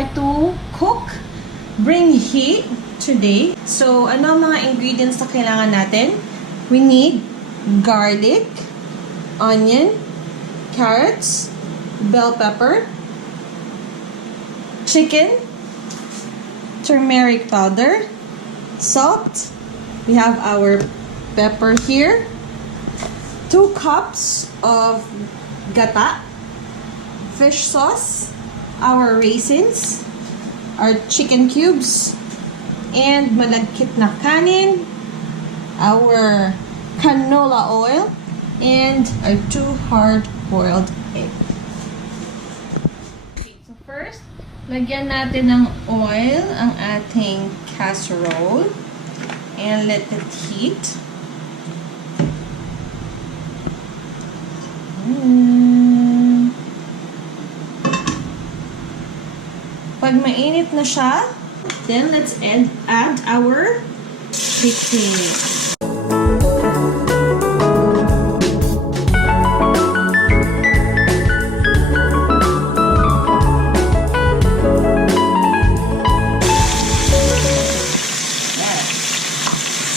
try to cook Bringhe today. So, ano ang mga ingredients na kailangan natin? We need garlic, onion, carrots, bell pepper, chicken, turmeric powder, salt. We have our pepper here, 2 cups of gata, fish sauce, our raisins, our chicken cubes, and malagkit na kanin, our canola oil, and our 2 hard-boiled eggs. Okay, so first, lagyan natin ng oil ang ating casserole and let it heat. Pag mainit na siya, then let's add our chicken.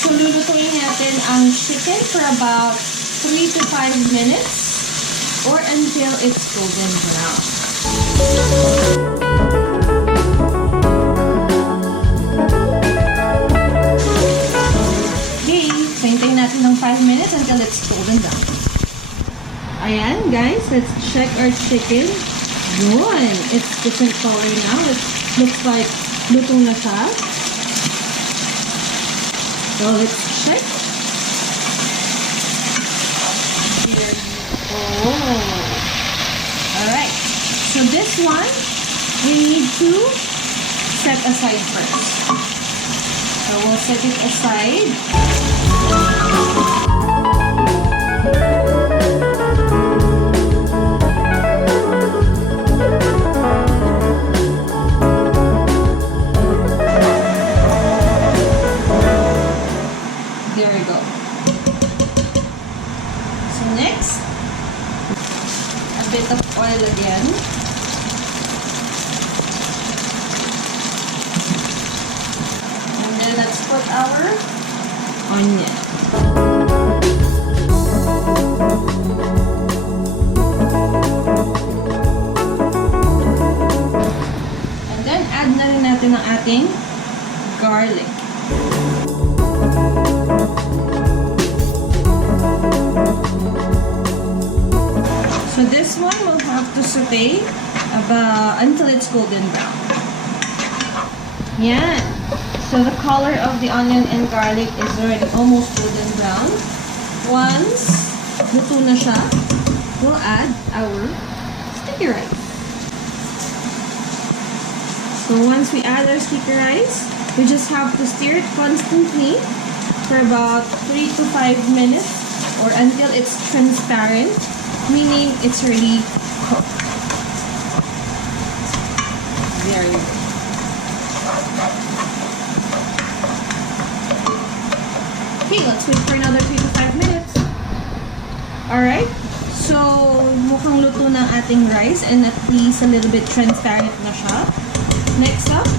So lulutuin natin ang chicken for about 3 to 5 minutes or until it's golden brown. Hintayin natin ng 5 minutes until it's golden brown. Ayan, guys. Let's check our chicken. Yun. It's different color now. It looks like luto na siya. So, let's check. Here you go. Alright. So, this one, we need to set aside first. So, we'll set it aside. There we go. So next, a bit of oil again. And then let's put our onion. And then add na rin natin ang ating garlic. So this one we'll have to saute until it's golden brown. Yan. So the color of the onion and garlic is already almost golden brown. Once luto na siya, we'll add our sticky rice. So once we add our sticky rice, we just have to stir it constantly for about 3 to 5 minutes or until it's transparent, meaning it's already cooked. There you go. Okay, let's wait for another 3 to 5 minutes. Alright, so mukhang luto ng ating rice and at least a little bit transparent na siya. Next up,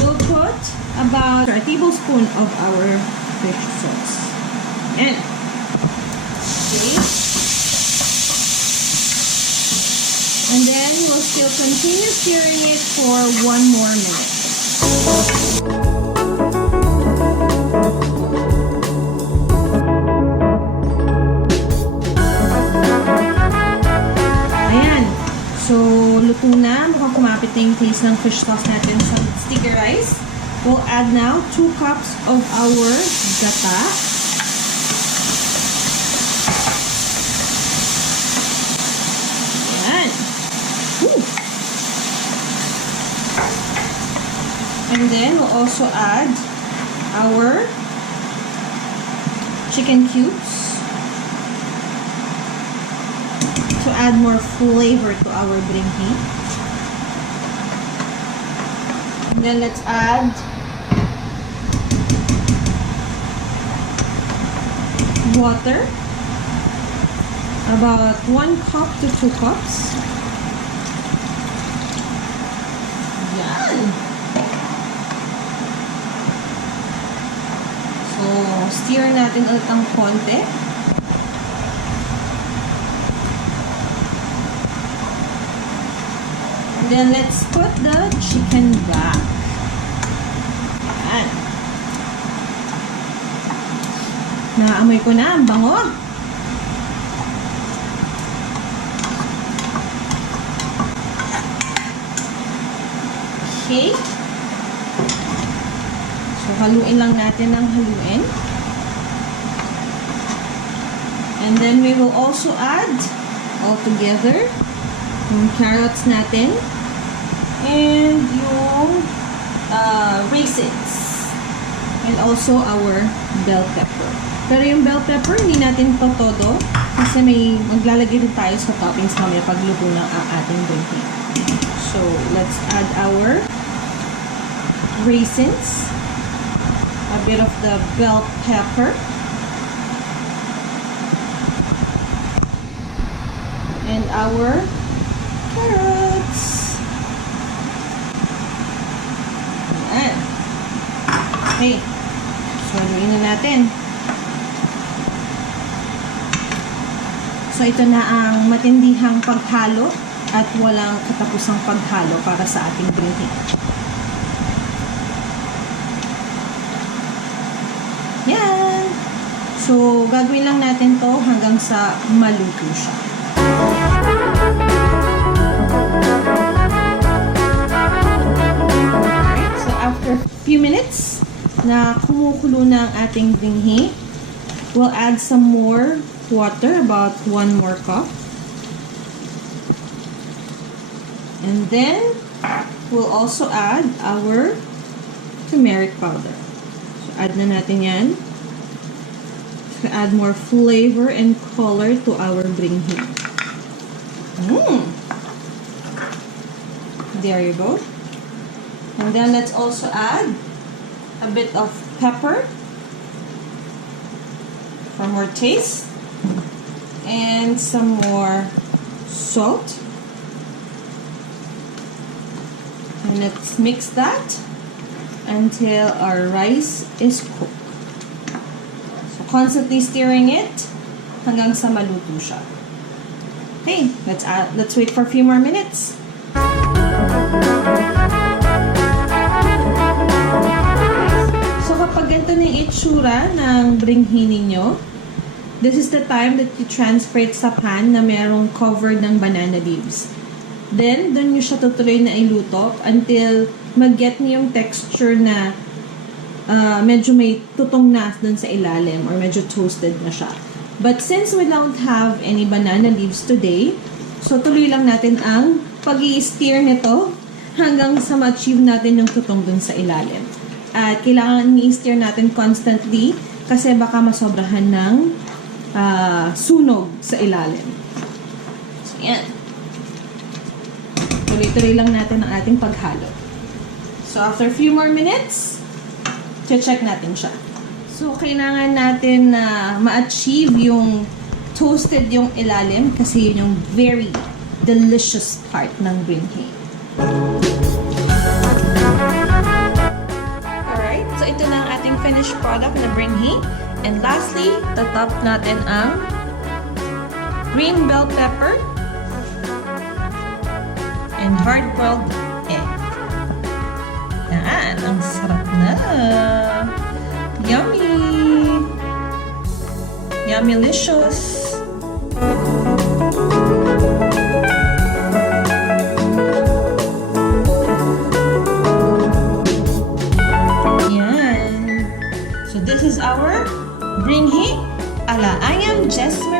we'll put about a tablespoon of our fish sauce. And okay. And then we'll still continue stirring it for 1 more minute. Ayan. So, luto na. Mukhang kumapit na yung taste ng fish sauce natin sa sticky rice. We'll add now 2 cups of our gata. Ayan. Woo! And then we'll also add our chicken cubes to add more flavor to our Bringhe. And then let's add water, about 1 cup to 2 cups. Yeah. I-stir natin ulit ng konti. And then, let's put the chicken back. Ayan. Naamoy ko na, ang bango. Okay. So, haluin lang natin ng haluin. And then, we will also add all together yung carrots natin and yung raisins. And also our bell pepper. Pero yung bell pepper, hindi natin to todo kasi may maglalagay din tayo sa toppings mamaya pagluto ng ating bringhe. So, let's add our raisins, a bit of the bell pepper, and our carrots. Ayan. Okay. So, haluin na natin. So, ito na ang matindihang paghalo at walang katapusang paghalo para sa ating bringhe. Yan. So, gagawin lang natin to hanggang sa maluto siya. Alright, so after a few minutes na kumukulo na ang ating bringhe, we'll add some more water, about 1 more cup. And then, we'll also add our turmeric powder. So, add na natin yan. To add more flavor and color to our bringhe. There you go. And then, let's also add a bit of pepper for more taste. And some more salt. And let's mix that until our rice is cooked. So, constantly stirring it hanggang sa maluto siya. Okay, let's wait for a few more minutes. So, kapag ganito na yung itsura ng bringhe ninyo, this is the time that you transfer it sa pan na merong covered ng banana leaves. Then, doon nyo siya tutuloy na iluto until mag-get niyo yung texture na medyo may tutong na doon sa ilalim or medyo toasted na siya. But since we don't have any banana leaves today, so tuloy lang natin ang pag-i-stir nito hanggang sa ma-achieve natin yung tutong doon sa ilalim. At kailangan i-stir natin constantly kasi baka masobrahan ng sunog sa ilalim. So, yan. Tuloy-tuloy lang natin ang ating paghalo. So, after a few more minutes, check natin siya. So, kailangan natin na ma-achieve yung toasted yung ilalim kasi yun yung very delicious part ng bringhe. Alright, so ito na ang ating finished product na bringhe. And lastly, tatap natin ang green bell pepper and hard-boiled egg. Yan, ang sarap na. Yummy! Yummylicious! Yan. So this is our bringhe ala ayam jasmine